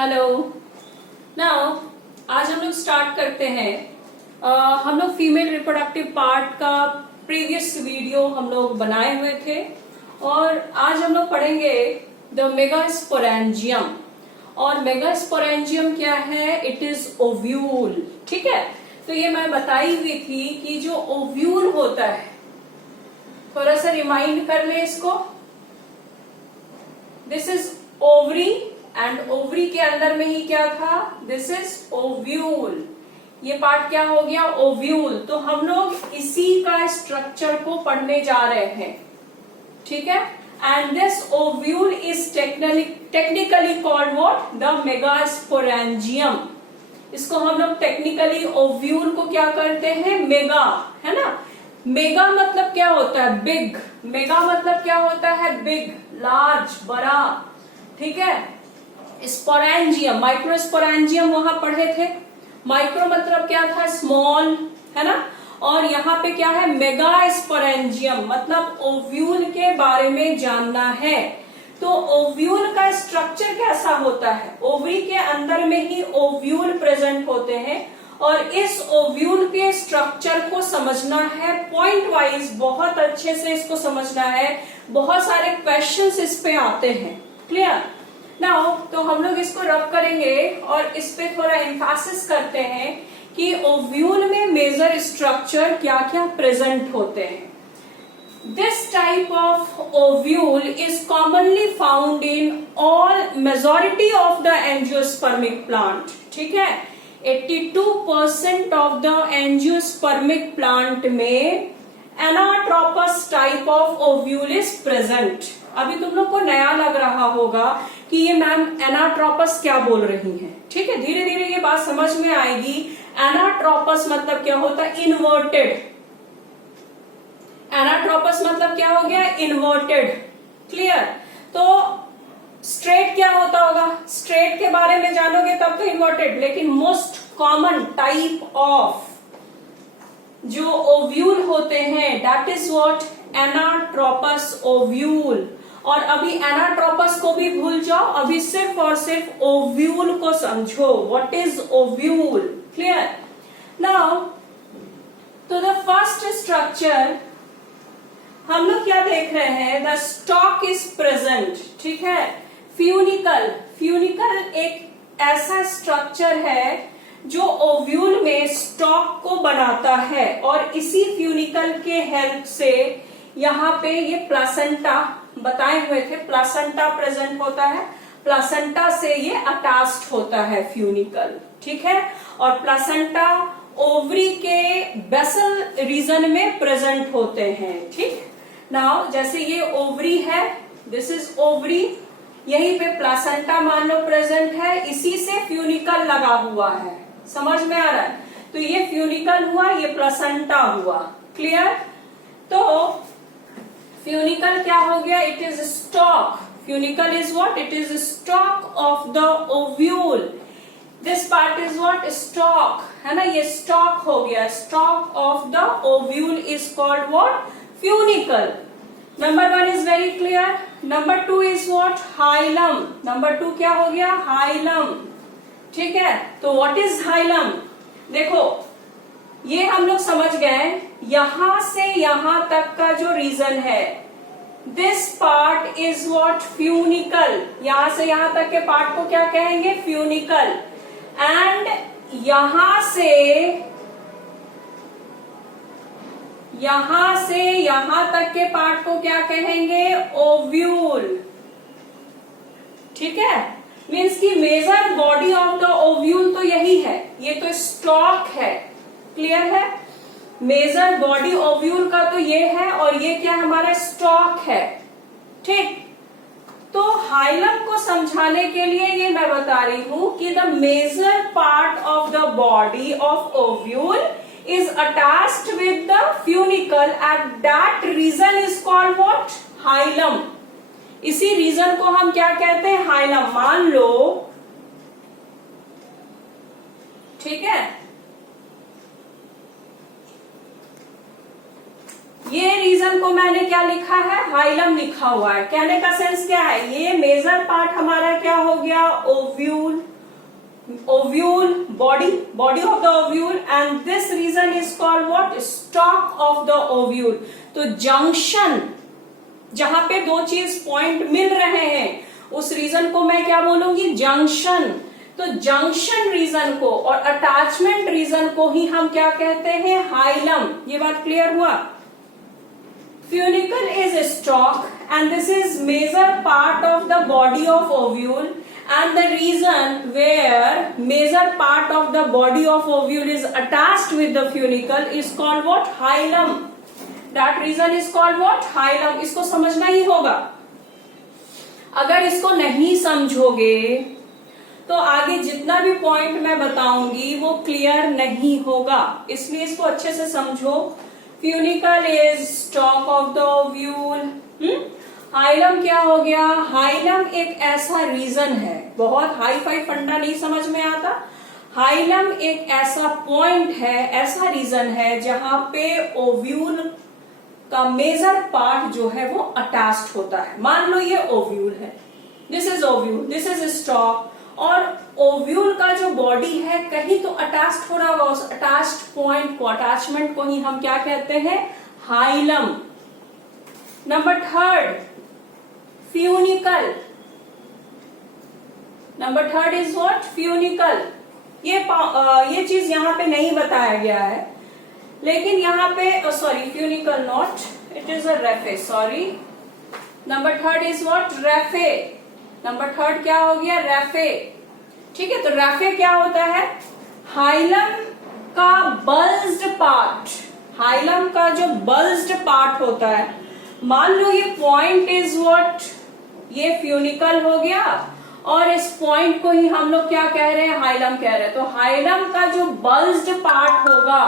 Hello. Now आज हम लोग स्टार्ट करते हैं। हम लोग फीमेल रिप्रोडक्टिव पार्ट का प्रीवियस वीडियो हम लोग बनाए हुए थे और आज हम लोग पढ़ेंगे द मेगास्पोरेंजियम। और मेगास्पोरेंजियम क्या है? It is ovule. ठीक है, तो ये मैं बताई हुई थी कि जो ओव्यूल होता है, थोड़ा सा रिमाइंड कर ले इसको। This is ovary and ovary के अंदर में ही क्या था? This is ovule. ये पार्ट क्या हो गया? ओव्यूल। तो हम लोग इसी का स्ट्रक्चर को पढ़ने जा रहे हैं। ठीक है, and this ovule is technically called what? The megasporangium. इसको हम लोग टेक्निकली ओव्यूल को क्या करते हैं? मेगा, है ना। मेगा मतलब क्या होता है? बिग। मेगा मतलब क्या होता है? बिग, लार्ज, बड़ा। ठीक है, स्पोरेंजियम, माइक्रोस्पोरेंजियम वहां पढ़े थे। माइक्रो मतलब क्या था? स्मॉल, है ना। और यहाँ पे क्या है? मेगास्पोरेंजियम मतलब ओव्यूल के बारे में जानना है। तो ओव्यूल का स्ट्रक्चर कैसा होता है? ओवरी के अंदर में ही ओव्यूल प्रेजेंट होते हैं और इस ओव्यूल के स्ट्रक्चर को समझना है पॉइंट वाइज, बहुत अच्छे से इसको समझना है। बहुत सारे क्वेश्चंस इस पे आते हैं। क्लियर? नाउ तो हम लोग इसको रब करेंगे और इस पे थोड़ा एम्फेसिस करते हैं कि ओव्यूल में मेजर स्ट्रक्चर क्या क्या प्रेजेंट होते हैं। This type of ovule is commonly found in all majority of the angiospermic plant. ठीक है, 82% ऑफ द एंजियोस्पर्मिक प्लांट में anatropous type of ovule is present. अभी तुम लोग को नया लग रहा होगा कि ये मैम एनाट्रोपस क्या बोल रही हैं। ठीक है, धीरे धीरे ये बात समझ में आएगी। एनाट्रोपस मतलब क्या होता है? इन्वर्टेड। एनाट्रोपस मतलब क्या हो गया? इन्वर्टेड। क्लियर? तो स्ट्रेट क्या होता होगा? स्ट्रेट के बारे में जानोगे तब तो इन्वर्टेड, लेकिन मोस्ट कॉमन टाइप ऑफ जो ओव्यूल होते हैं that is what? Anatropous ovule. और अभी एनाट्रोपस को भी भूल जाओ, अभी सिर्फ और सिर्फ ओव्यूल को समझो। What is ovule? Clear? Now तो द फर्स्ट स्ट्रक्चर हम लोग क्या देख रहे हैं? The stock is present. ठीक है, फ्यूनिकल। फ्यूनिकल एक ऐसा स्ट्रक्चर है जो ओव्यूल में स्टॉक को बनाता है और इसी फ्यूनिकल के हेल्प से यहाँ पे ये प्लासेंटा बताए हुए थे, प्लासेंटा प्रेजेंट होता है। प्लासेंटा से ये अटैच्ड होता है फ्यूनिकल। ठीक है, और प्लासेंटा ओवरी के बेसल रीजन में प्रेजेंट होते हैं। ठीक, नाउ जैसे ये ओवरी है, दिस इज ओवरी, यहीं पे प्लासेंटा मान लो प्रेजेंट है, इसी से फ्यूनिकल लगा हुआ है। समझ में आ रहा है? तो ये फ्यूनिकल हुआ, ये प्लासेंटा हुआ। क्लियर? तो फ्यूनिकल क्या हो गया? It is stock. Funicle is what? It is stalk of the ovule. This part is what? Stock, है ना। ये स्टॉक हो गया। Stock of the ovule is called what? Funicle. Number 1 is very clear. Number 2 is what? Hilum. Number 2 क्या हो गया? Hilum. ठीक है, तो व्हाट इज हाइलम? देखो ये हम लोग समझ गए। यहां से यहां तक का जो रीजन है, this part is what? Funicle. यहां से यहां तक के पार्ट को क्या कहेंगे? फ्यूनिकल। एंड यहां से यहां तक के पार्ट को क्या कहेंगे? ओव्यूल। ठीक है, मीन्स की major body of the ovule तो यही है, ये तो स्टॉक है। क्लियर है? मेजर बॉडी ओव्यूल का तो ये है और ये क्या हमारा? स्टॉक है। ठीक, तो हाइलम को समझाने के लिए ये मैं बता रही हूं कि the major part of the body of ovule is attached with the funicle at that region is called what? Hilum. इसी रीजन को हम क्या कहते हैं? हाइलम। मान लो, ठीक है, ये रीजन को मैंने क्या लिखा है? हाइलम लिखा हुआ है। कहने का सेंस क्या है? ये मेजर पार्ट हमारा क्या हो गया? Ovule. ovule, body of the ovule, and this region is called what? Stalk of the ovule. तो जंक्शन, जहां पे दो चीज पॉइंट मिल रहे हैं, उस रीजन को मैं क्या बोलूंगी? जंक्शन. तो जंक्शन रीजन को और अटैचमेंट रीजन को ही हम क्या कहते हैं? हाइलम. ये बात क्लियर हुआ? Funicle is a stalk and this is major part of the body of ovule, and the region where major part of the body of ovule is attached with the funicle is called what? Hilum. That region is called what? Hilum. इसको समझना ही होगा. अगर इसको नहीं समझोगे तो आगे जितना भी पॉइंट मैं बताऊंगी वो क्लियर नहीं होगा, इसलिए इसको अच्छे से समझो. Funicle is stalk of the ovule. Hilum क्या हो गया? हाइलम एक ऐसा रीजन है, बहुत हाई फाई फंडा नहीं समझ में आता. हाइलम एक ऐसा पॉइंट है, ऐसा रीजन है जहां पे ओव्यूल का मेजर पार्ट जो है वो अटैच्ड होता है. मान लो ये ओव्यूल है, this is ovule, this is stock, और ओव्यूल का जो बॉडी है कहीं तो अटैच्ड हो रहा होगा. उस अटैच्ड पॉइंट को, अटैचमेंट को ही हम क्या कहते हैं? Hilum. Number third, funicle. Number third is what? Funicle. ये चीज यहां पे नहीं बताया गया है, लेकिन यहां पे sorry, funicle not, it is a raphe, sorry. Number third is what? Raphe. Number third क्या हो गया? रेफे. ठीक है, तो रेफे क्या होता है? हाइलम का बल्ज्ड पार्ट. हाइलम का जो बल्ज्ड पार्ट होता है, मान लो ये पॉइंट इज व्हाट? ये फ्यूनिकल हो गया, और इस पॉइंट को ही हम लोग क्या कह रहे हैं? हाइलम कह रहे हैं. तो हाइलम का जो बल्ज्ड पार्ट होगा,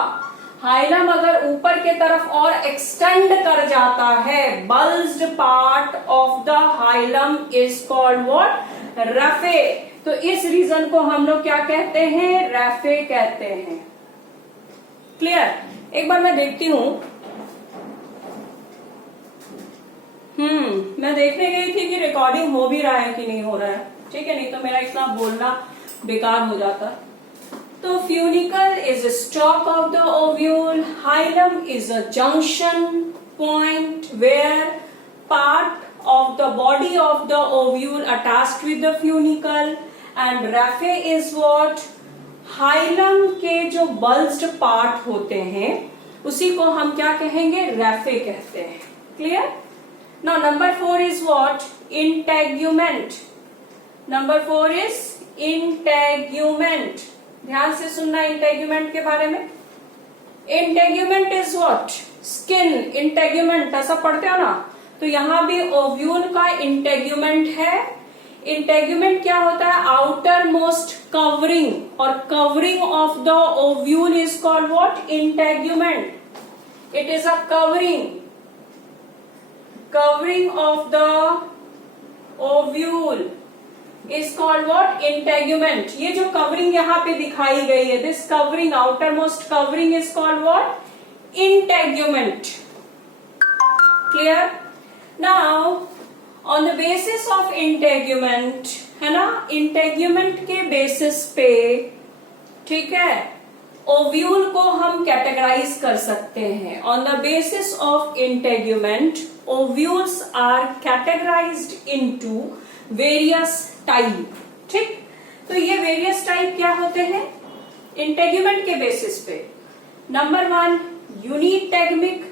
हाइलम अगर ऊपर के तरफ और एक्सटेंड कर जाता है, bulged part of the hilum is called what? Raphe. तो इस रीजन को हम लोग क्या कहते हैं? रेफे कहते हैं. क्लियर? एक बार मैं देखती हूं. मैं देखने गई थी कि रिकॉर्डिंग हो भी रहा है कि नहीं हो रहा है. ठीक है, नहीं तो मेरा इतना बोलना बेकार हो जाता. तो funicle is stalk of the ovule, hilum is a junction point where part of the body of the ovule attached with the funicle, and raphe is what? Hilum के जो बल्ज्ड पार्ट होते हैं उसी को हम क्या कहेंगे? रेफे कहते हैं. Clear? Now number 4 is what? Integument. Number 4 is integument. ध्यान से सुनना इंटेग्यूमेंट के बारे में. Integument is what? Skin. Integument ऐसा पढ़ते हो ना, तो यहां भी ओव्यूल का इंटेग्यूमेंट है. इंटेग्यूमेंट क्या होता है? आउटर मोस्ट कवरिंग, और covering of the ovule is called what? Integument. It is a covering of the ovule is called what? Integument. ये जो कवरिंग यहाँ पे दिखाई गई है, this covering, outermost covering is called what? Integument. Clear? Now, on the basis of integument, है ना, integument के basis पे, ठीक है, ओव्यूल को हम कैटेगराइज कर सकते हैं. On the basis of integument, ovules are categorized into various type. ठीक, तो ये वेरियस टाइप क्या होते हैं इंटेग्यूमेंट के बेसिस पे? नंबर 1 यूनिटेग्मिक.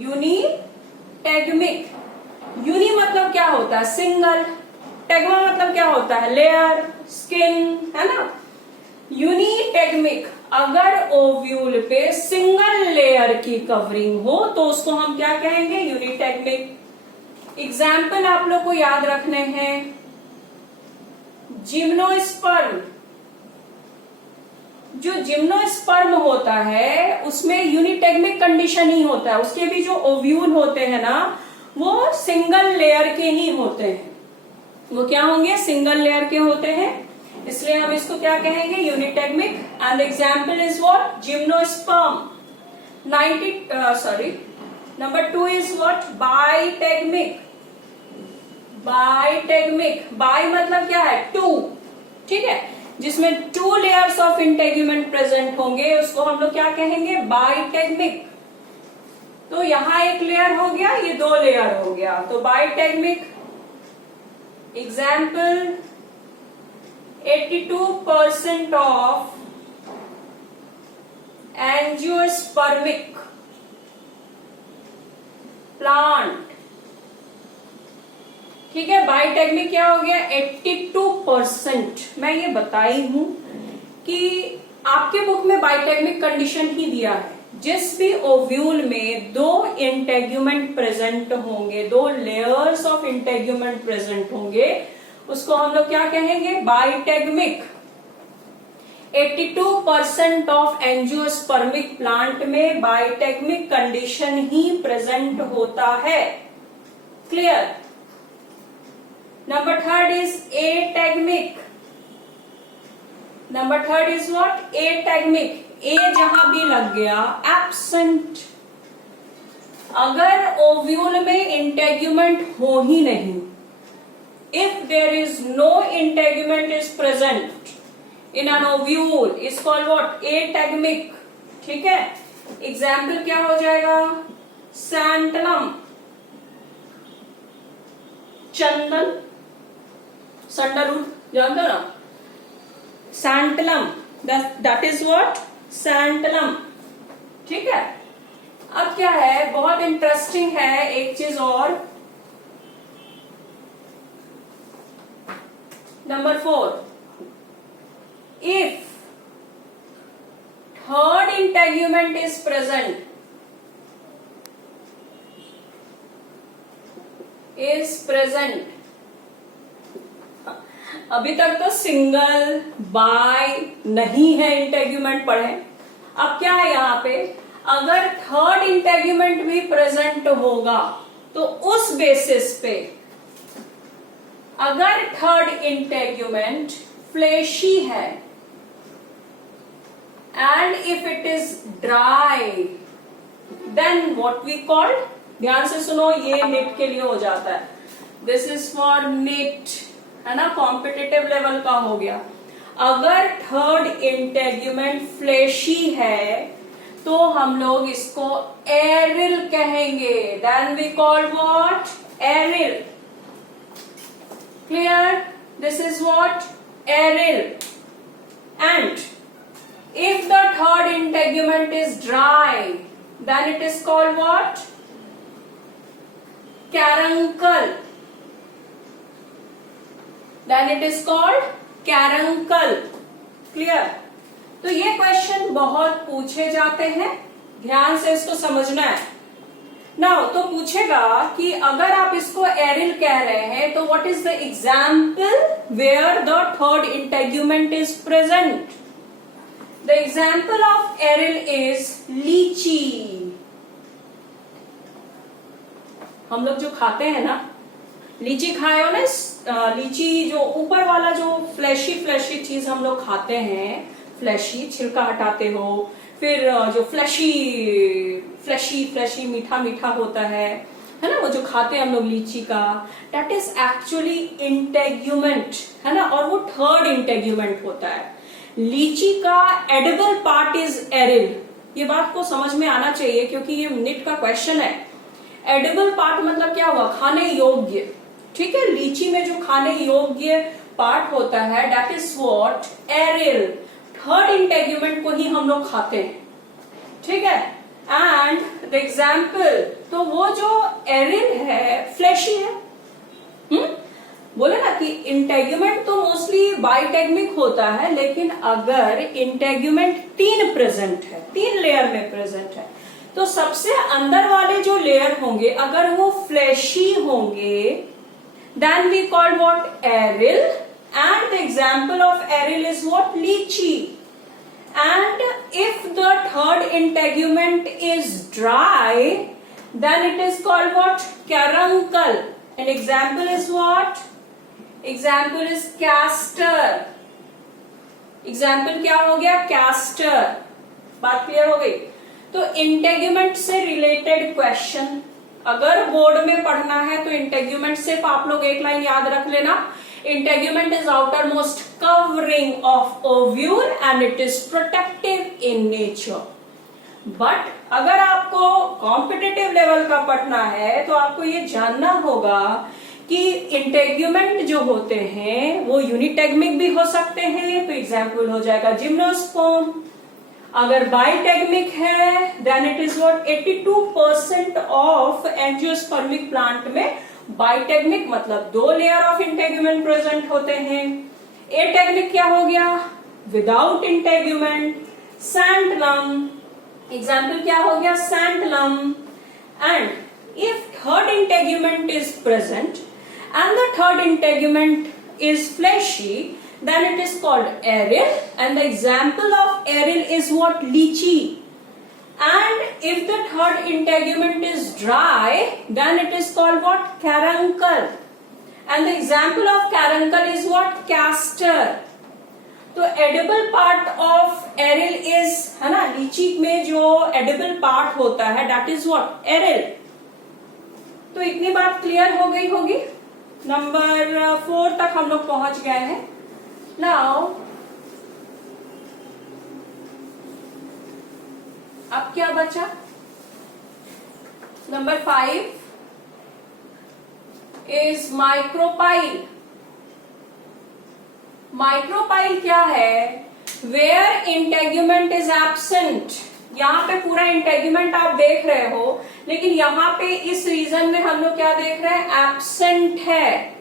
यूनिटेग्मिक, यूनि मतलब क्या होता है? सिंगल. टेग्मा मतलब क्या होता है? लेयर, स्किन, है ना. यूनिटेग्मिक, अगर ओव्यूल पे सिंगल लेयर की कवरिंग हो तो उसको हम क्या कहेंगे? यूनिटेग्मिक. एग्जाम्पल आप लोग को याद रखने हैं. जिम्नोस्पर्म. जो जिम्नोस्पर्म होता है उसमें यूनिटेग्मिक कंडीशन ही होता है. उसके भी जो ओव्यूल होते हैं ना, वो सिंगल लेयर के ही होते हैं. वो क्या होंगे? सिंगल लेयर के होते हैं, इसलिए हम इसको क्या कहेंगे? Unitegmic. And example is what? Gymnosperm. Number 2 is what? Bitegmic. Bitegmic, bi मतलब क्या है? टू. ठीक है, जिसमें 2 लेयर्स ऑफ इंटेग्यूमेंट प्रेजेंट होंगे, उसको हम लोग क्या कहेंगे, बाइटेगमिक। तो यहां एक लेयर हो गया, ये 2 लेयर हो गया, तो bitegmic. Example, 82% of angiospermic plant, ठीक है, बाइटेगमिक क्या हो गया, 82%। मैं ये बताई हूं कि आपके बुक में बाइटेगमिक कंडीशन ही दिया है, जिस भी ओव्यूल में 2 इंटेग्यूमेंट प्रेजेंट होंगे, 2 लेयर्स ऑफ इंटेग्यूमेंट प्रेजेंट होंगे, उसको हम लोग क्या कहेंगे, बाइटेगमिक। 82% ऑफ एंजियोस्पर्मिक प्लांट में बाइटेगमिक कंडीशन ही प्रेजेंट होता है। Clear. Number 3rd is ategmic. Number 3rd is what, ategmic. A जहां भी लग गया, एब्सेंट। अगर ओव्यूल में इंटेग्यूमेंट हो ही नहीं, if there is no integument is present in an ovule, is called what, ategmic. ठीक है, एग्जाम्पल क्या हो जाएगा, सैंटनम, चंदन, सैंडलवुड जानते हो ना, सैंटलम, दैट इज व्हाट, सैंटलम। ठीक है, अब क्या है, बहुत इंटरेस्टिंग है एक चीज और, number 4, if 3rd integument is present, अभी तक तो सिंगल बाय नहीं है, इंटेग्यूमेंट पढ़े। अब क्या है यहाँ पे, अगर 3rd इंटेग्यूमेंट भी प्रेजेंट होगा तो उस बेसिस पे, अगर 3rd इंटेग्यूमेंट फ्लेशी है and if it is dry, then what we call, ध्यान से सुनो, ये निट के लिए हो जाता है, दिस इज फॉर निट, है ना, कॉम्पिटिटिव लेवल का हो गया। अगर 3rd इंटेग्यूमेंट फ्लेशी है तो हम लोग इसको एरिल कहेंगे, then we call what, aril. Clear, this is what, aril. And if the 3rd integument is dry, then it is called what, caruncle, then it is called caruncle। Clear. तो ये question बहुत पूछे जाते हैं, ध्यान से इसको समझना है। नाउ तो पूछेगा कि अगर आप इसको एरिल कह रहे हैं तो what is the example where the 3rd integument is present. The example of eril is लीची। हम लोग जो खाते हैं ना, लीची खाए हो ना, लीची जो ऊपर वाला जो फ्लैशी चीज हम लोग खाते हैं, फ्लैशी छिलका हटाते हो, फिर जो फ्लैशी मीठा होता है ना, वो जो खाते हैं हम लोग लीची का, that is actually इंटेग्यूमेंट, है ना, और वो 3rd इंटेग्यूमेंट होता है। लीची का एडिबल पार्ट इज एरिल, ये बात को समझ में आना चाहिए क्योंकि ये निट का क्वेश्चन है। एडिबल पार्ट मतलब क्या हुआ, खाने योग्य। ठीक है, लीची में जो खाने योग्य पार्ट होता है, that is what, aryl. 3rd integument को ही हम लोग खाते हैं। ठीक है, एंड द एग्जाम्पल, तो वो जो एरिल है फ्लैशी है। बोले ना कि इंटेग्यूमेंट तो मोस्टली बाइटेगमिक होता है, लेकिन अगर इंटेग्यूमेंट 3 प्रेजेंट है, 3 लेयर में प्रेजेंट है, तो सबसे अंदर वाले जो लेयर होंगे अगर वो फ्लैशी होंगे, then we call what, aril. And the example of aril is what, litchi. And if the 3rd integument is dry, then it is called what, caruncle. An example is what, example is castor. Example क्या हो गया, castor. बात clear हो गई। तो integument से related question अगर board में पढ़ना है तो इंटेग्यूमेंट सिर्फ आप लोग एक लाइन याद रख लेना, Integument is outermost covering of ovule and it is protective in nature. But अगर आपको कॉम्पिटिटिव लेवल का पढ़ना है तो आपको ये जानना होगा कि इंटेग्यूमेंट जो होते हैं वो यूनिटेगमिक भी हो सकते हैं. तो एग्जाम्पल हो जाएगा जिम्नोस्पर्म. अगर बाइटेगमिक है then it is what 82% of angiospermic plant में बाइटेगमिक मतलब 2 लेयर ऑफ इंटेग्यूमेंट प्रेजेंट होते हैं. एटेगमिक क्या हो गया? Without integument. सैंटलम एग्जाम्पल क्या हो गया? Santalum. And if third integument is present and the third integument is fleshy, then it is called aril, and the example of aril is what? Lychee. And if the third integument is dry, then it is called what? Caruncle. And the example of caruncle is what? Castor. तो edible part of aril is, है ना, लीची में जो edible part होता है that is what? Aryl. तो इतनी बात क्लियर हो गई होगी. नंबर 4 तक हम लोग पहुंच गए हैं. नाउ अब क्या बचा? Number 5 is micropyle. माइक्रोपाइल क्या है? Where integument is absent. यहाँ पे पूरा इंटेग्यूमेंट आप देख रहे हो, लेकिन यहाँ पे इस रीजन में हम लोग क्या देख रहे हैं? एब्सेंट है.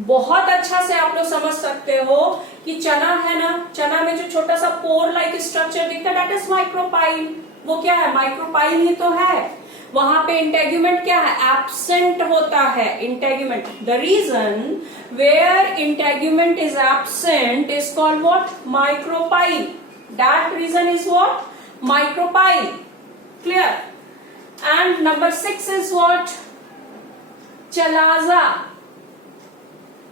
बहुत अच्छा से आप लोग समझ सकते हो कि चना है ना, चना में जो छोटा सा पोर लाइक स्ट्रक्चर दिखता है दैट इज माइक्रोपाइल. वो क्या है? माइक्रोपाइल ही तो है. वहां पे इंटेग्यूमेंट क्या है? एब्सेंट होता है integument. The region where integument is absent is called what? Micropyle. That region is what? Micropyle. Clear? And number 6 is what? Chalaza.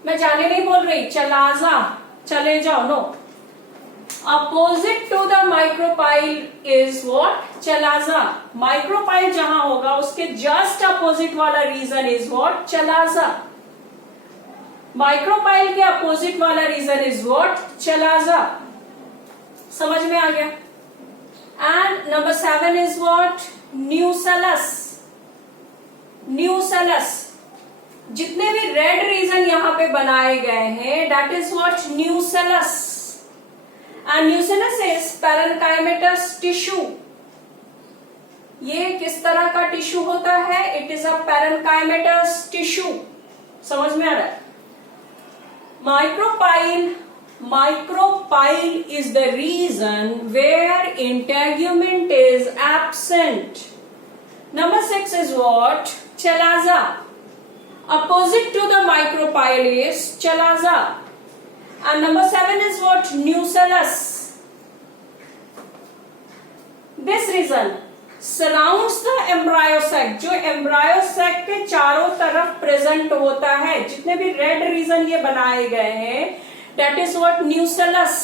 मैं जाने नहीं बोल रही, चलाजा, चले जाओ. No. Opposite to the micropyle is what? Chalaza. Micropyle जहां होगा उसके just opposite वाला reason is what? Chalaza. Micropyle के opposite वाला reason is what? Chalaza. समझ में आ गया? And number 7 is what? Nucellus. Nucellus. जितने भी रेड रीजन यहाँ पे बनाए गए हैं that is what? Nucellus. And nucellus is parenchymatous tissue. ये किस तरह का टिश्यू होता है? It is a parenchymatous tissue. समझ में आ रहा है? Micropyle is the reason where integument is absent. Number 6 is what? Chalaza. Opposite to the micropyle is chalaza. And number 7 is what? Nucellus. This reason surrounds the embryo sac. जो embryo sac के चारों तरफ present होता है, जितने भी red reason ये बनाए गए हैं that is what? Nucellus.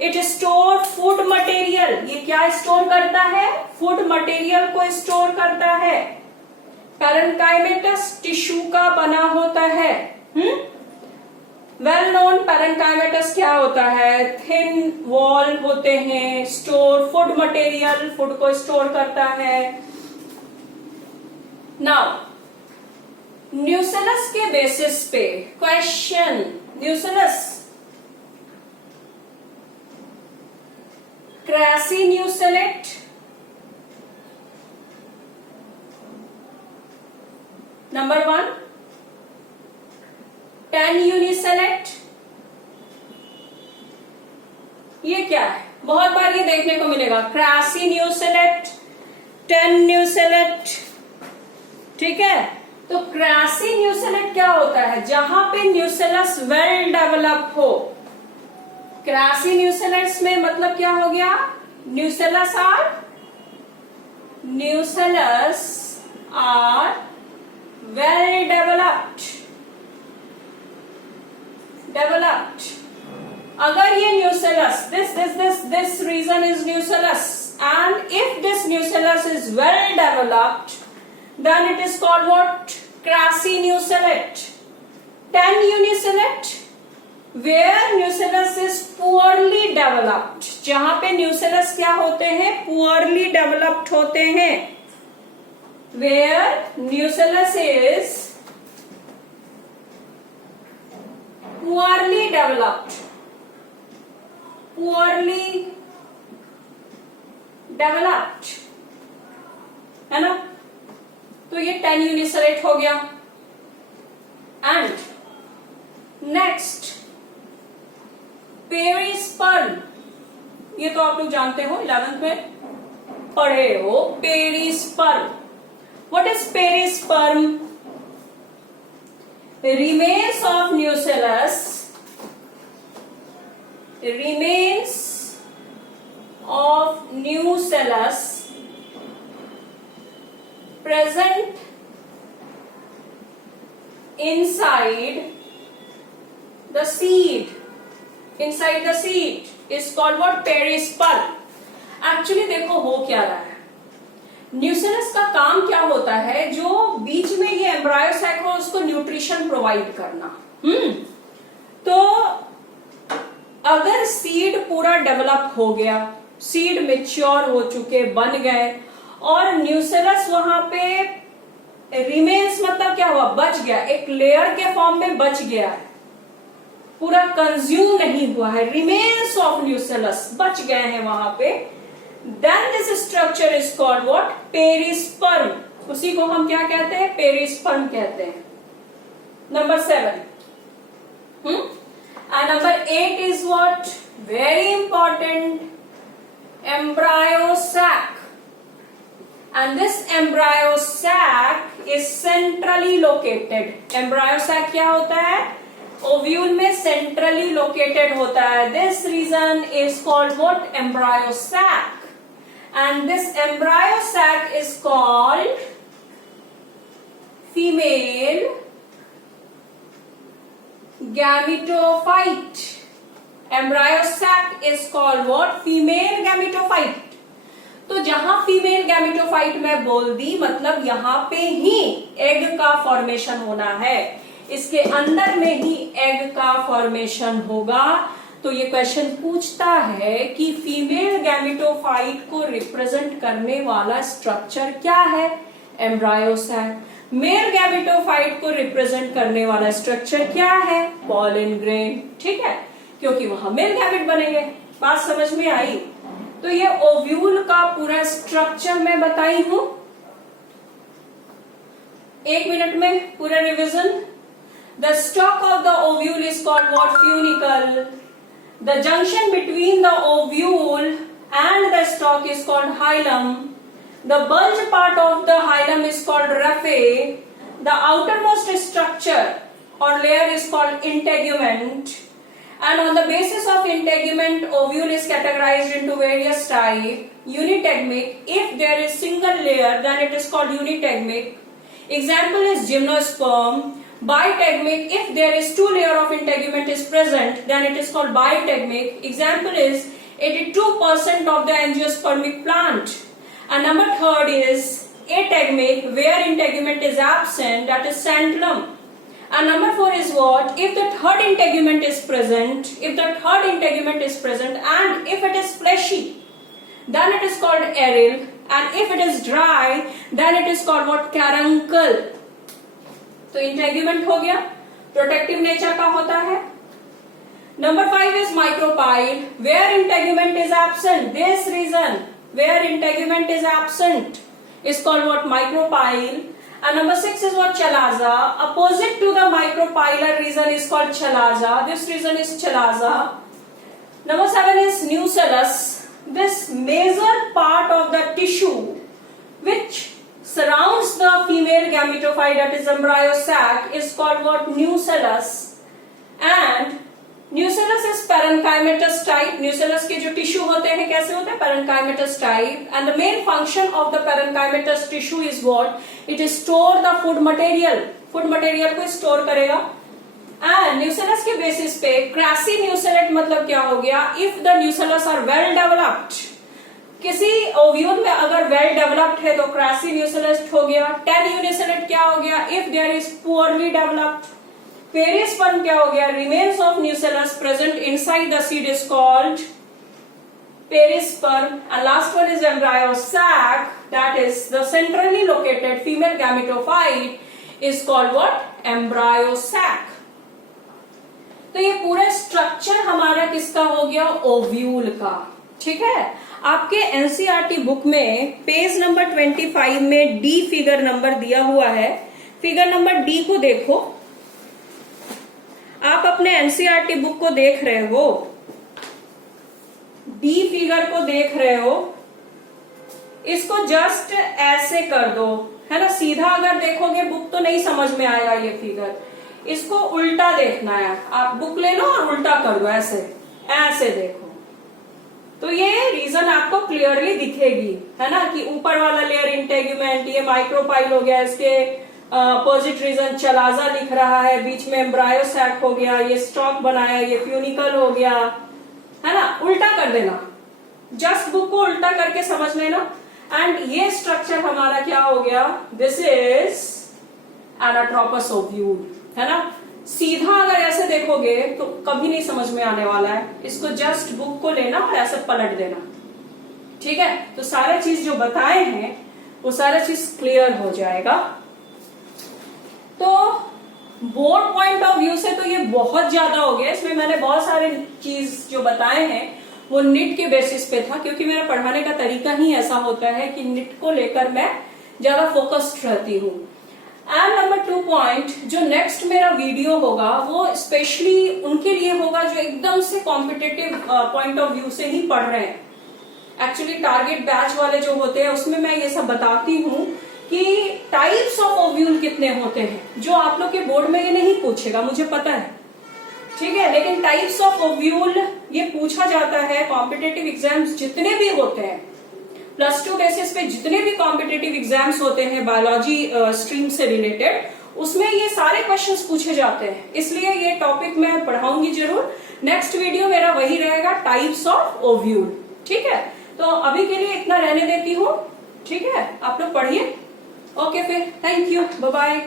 It store food material. ये क्या स्टोर करता है? फूड मटेरियल को स्टोर करता है. पैरेन्काइमेटस टिश्यू का बना होता है. वेल नोन पैरेन्काइमेटस क्या होता है? थिन वॉल होते हैं. स्टोर फूड मटेरियल, फूड को स्टोर करता है. नाउ न्यूसेलस के बेसिस पे question. Nucellus, crassinucellate, number 1. Tenuinucellate. ये क्या है? बहुत बार ये देखने को मिलेगा. क्रासिन्यूसेलेट, टेन्यूसेलेट. ठीक है. तो क्रासिन्यूसेलेट क्या होता है? जहां पे न्यूसेलस वेल डेवलप हो. क्रासिन्यूसेलेट्स में मतलब क्या हो गया? Nucellus are well developed. अगर ये nucellus, this region is nucellus, and if this nucellus is well developed, then it is called what? Crassinucellate. 10 unicellate, where nucellus is poorly developed, जहां पे न्यूसेलस क्या होते हैं, पुअरली डेवलप्ड होते हैं, where nucellus is poorly developed, poorly developed, है ना। तो ये 10 यूनिसेलेट हो गया। एंड नेक्स्ट पेरिस्पर्म, ये तो आप लोग जानते हो, 11th में पढ़े हो, perisperm. What is perisperm? remains of nucellus, remains of nucellus present inside the seed, inside the seed is called what? Perisperm. Actually देखो हो क्या रहा है, न्यूसेलस का काम क्या होता है, जो बीच में ये एम्ब्रायो सैक हो उसको न्यूट्रिशन प्रोवाइड करना। तो अगर सीड पूरा डेवलप हो गया, सीड मेच्योर हो चुके, बन गए, और न्यूसेलस वहां पे रिमेन्स मतलब क्या हुआ, बच गया, एक लेयर के फॉर्म में बच गया है, पूरा कंज्यूम नहीं हुआ है, रिमेन्स ऑफ न्यूसेलस बच गए हैं वहां पे, then this structure is called what? Perisperm. उसी को हम क्या कहते हैं, पेरिस्पर्म कहते हैं। Number 7 and number 8 is what? Very important, embryo sac, and this embryo sac is centrally located। embryo sac क्या होता है, ओव्यूल में सेंट्रली लोकेटेड होता है। This region is called what? embryo sac, and this embryo sac is called female gametophyte। embryo sac is called what? female gametophyte। तो जहां female gametophyte मैं बोल दी, मतलब यहां पे ही एग का फॉर्मेशन होना है, इसके अंदर में ही एग का फॉर्मेशन होगा। तो ये क्वेश्चन पूछता है कि फीमेल गैमेटोफाइट को रिप्रेजेंट करने वाला स्ट्रक्चर क्या है? Embryo sac. मेल गैमेटोफाइट को रिप्रेजेंट करने वाला स्ट्रक्चर क्या है? Pollen grain. ठीक है, क्योंकि वहां मेल गैमेट बनेंगे। बात समझ में आई? तो ये ओव्यूल का पूरा स्ट्रक्चर मैं बताई हूं, 1 मिनट में पूरा revision. The stalk of the ovule is called what? Funicle. The junction between the ovule and the stalk is called hilum. The bulge part of the hilum is called raphe. The outermost structure or layer is called integument. And on the basis of integument, ovule is categorized into various types. Unitegmic. If there is single layer, then it is called unitegmic. Example is gymnosperm. Bitegmic, if there is 2 layers of integument is present, then it is called bitegmic. Example is 82% of the angiospermic plant. And number 3 is ategmic, where integument is absent, that is santalum. And number 4 is what? If the third integument is present, and if it is fleshy, then it is called aril. And if it is dry, then it is called what? Caruncle. तो integument हो गया, protective nature का होता है। Number 5 is micropyle, where integument is absent. This region where integument is absent is called what? Micropyle. And number 6 is what? Chalaza. Opposite to the micropylar region is called chalaza. This region is chalaza. Number 7 is nucellus. This major part of the tissue which surrounds the female gametophyte, that is embryo sac, is called what? Nucellus. And nucellus is parenchymatous type. nucellus के जो tissue होते हैं कैसे होते हैं? parenchymatous type. And the main function of the parenchymatous tissue is what? It is store the food material. food material को store करेगा। And nucellus के basis पे crassy nucellate मतलब क्या हो गया? If the nucellus are well developed, किसी ovule में अगर वेल डेवलप्ड है तो क्रासी न्यूसेलेट हो गया। 10 यूनिसेलेट क्या हो गया? If there is poorly developed, perisperm क्या हो गया, remains of nucellus present inside the seed is called perisperm, and last one is embryo sac, that is the centrally located female gametophyte is called what, embryo sac. तो ये पूरा structure हमारा किसका हो गया, ओव्यूल का, ठीक है। आपके एनसीईआरटी बुक में पेज नंबर 25 में डी फिगर नंबर दिया हुआ है, फिगर नंबर डी को देखो। आप अपने एनसीईआरटी बुक को देख रहे हो, डी फिगर को देख रहे हो, इसको जस्ट ऐसे कर दो, है ना। सीधा अगर देखोगे बुक तो नहीं समझ में आएगा ये फिगर, इसको उल्टा देखना है। आप बुक ले लो और उल्टा कर दो, ऐसे ऐसे देखो, तो ये रीजन आपको क्लियरली दिखेगी, है ना, कि ऊपर वाला लेयर इंटेग्यूमेंट, ये माइक्रोपाइल हो गया, इसके अपोजिट रीजन चलाजा लिख रहा है, बीच में एम्ब्रायो सैक हो गया, ये स्टॉक बनाया, ये फ्यूनिकल हो गया, है ना। उल्टा कर देना, जस्ट बुक को उल्टा करके समझ लेना। एंड ये स्ट्रक्चर हमारा क्या हो गया, दिस इज एनाट्रोपस ओव्यूल, है ना। सीधा अगर ऐसे देखोगे तो कभी नहीं समझ में आने वाला है, इसको जस्ट बुक को लेना और ऐसे पलट देना, ठीक है। तो सारा चीज जो बताए हैं वो सारा चीज क्लियर हो जाएगा। तो बोर्ड पॉइंट ऑफ व्यू से तो ये बहुत ज्यादा हो गया, इसमें मैंने बहुत सारे चीज जो बताए हैं वो निट के बेसिस पे था, क्योंकि मेरा पढ़ाने का तरीका ही ऐसा होता है कि निट को लेकर मैं ज्यादा फोकस्ड रहती हूँ। एंड नंबर 2 पॉइंट, जो नेक्स्ट मेरा वीडियो होगा वो स्पेशली उनके लिए होगा जो एकदम से कॉम्पिटिटिव पॉइंट ऑफ व्यू से ही पढ़ रहे हैं। एक्चुअली टारगेट बैच वाले जो होते हैं उसमें मैं ये सब बताती हूँ कि टाइप्स ऑफ ओव्यूल कितने होते हैं, जो आप लोग के बोर्ड में ये नहीं पूछेगा, मुझे पता है, ठीक है। लेकिन टाइप्स ऑफ ओव्यूल ये पूछा जाता है, कॉम्पिटिटिव एग्जाम्स जितने भी होते हैं, +2 बेसिस पे जितने भी कॉम्पिटिटिव एग्जाम्स होते हैं बायोलॉजी स्ट्रीम से रिलेटेड, उसमें ये सारे क्वेश्चंस पूछे जाते हैं। इसलिए ये टॉपिक मैं पढ़ाऊंगी जरूर। नेक्स्ट वीडियो मेरा वही रहेगा, टाइप्स ऑफ ओव्यूल, ठीक है। तो अभी के लिए इतना रहने देती हूँ, ठीक है। आप लोग पढ़िए, ओके फिर, थैंक यू, बाय बाय।